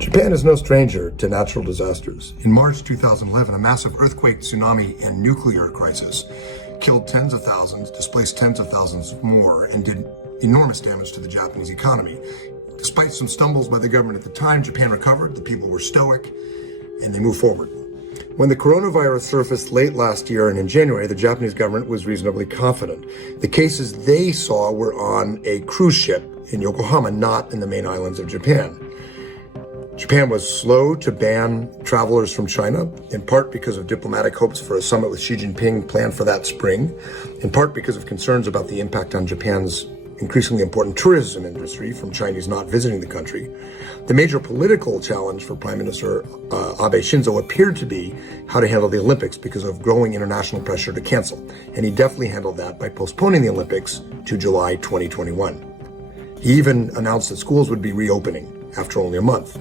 Japan is no stranger to natural disasters. In March 2011, a massive earthquake, tsunami, and nuclear crisis killed tens of thousands, displaced tens of thousands more, and did enormous damage to the Japanese economy. Despite some stumbles by the government at the time, Japan recovered, the people were stoic, and they moved forward. When the coronavirus surfaced late last year and in January, the Japanese government was reasonably confident. The cases they saw were on a cruise ship in Yokohama, not in the main islands of Japan. Japan was slow to ban travelers from China, in part because of diplomatic hopes for a summit with Xi Jinping planned for that spring, in part because of concerns about the impact on Japan's increasingly important tourism industry from Chinese not visiting the country. The major political challenge for Prime Minister Abe Shinzo appeared to be how to handle the Olympics because of growing international pressure to cancel. And he definitely handled that by postponing the Olympics to July 2021. He even announced that schools would be reopening after only a month.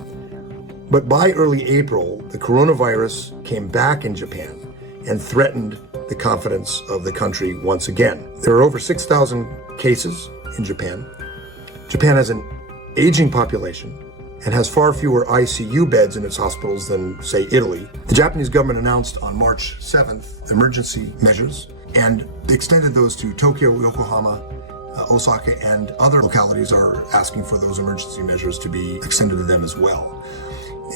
But by early April, the coronavirus came back in Japan and threatened the confidence of the country once again. There are over 6,000 cases in Japan. Japan has an aging population and has far fewer ICU beds in its hospitals than, say, Italy. The Japanese government announced on March 7th emergency measures and extended those to Tokyo, Yokohama, Osaka, and other localities are asking for those emergency measures to be extended to them as well.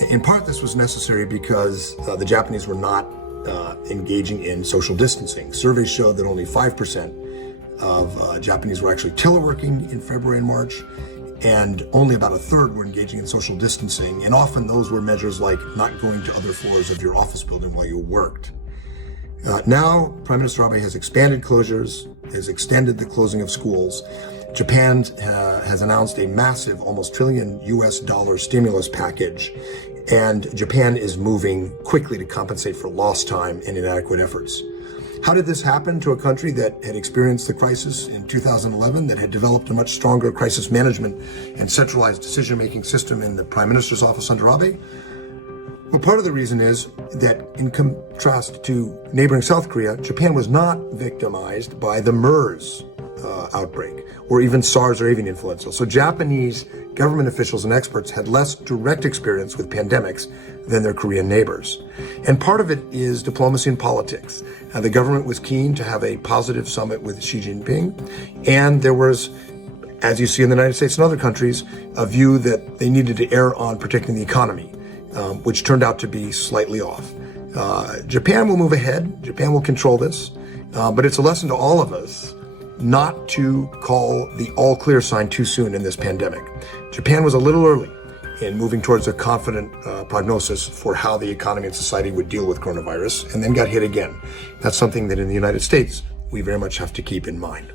In part, this was necessary because the Japanese were not engaging in social distancing. Surveys showed that only 5% of Japanese were actually teleworking in February and March, and only about a third were engaging in social distancing. And often those were measures like not going to other floors of your office building while you worked. Now, Prime Minister Abe has expanded closures, has extended the closing of schools. Japan has announced a massive, almost $1 trillion US stimulus package, and Japan is moving quickly to compensate for lost time and inadequate efforts. How did this happen to a country that had experienced the crisis in 2011, that had developed a much stronger crisis management and centralized decision-making system in the Prime Minister's office under Abe? Well, part of the reason is that in contrast to neighboring South Korea, Japan was not victimized by the MERS outbreak, or even SARS or avian influenza. So Japanese government officials and experts had less direct experience with pandemics than their Korean neighbors. And part of it is diplomacy and politics. The government was keen to have a positive summit with Xi Jinping, and there was, as you see in the United States and other countries, a view that they needed to err on protecting the economy, which turned out to be slightly off. Japan will move ahead. Japan will control this, but it's a lesson to all of us not to call the all clear sign too soon in this pandemic. Japan was a little early in moving towards a confident prognosis for how the economy and society would deal with coronavirus, and then got hit again. That's something that in the United States, we very much have to keep in mind.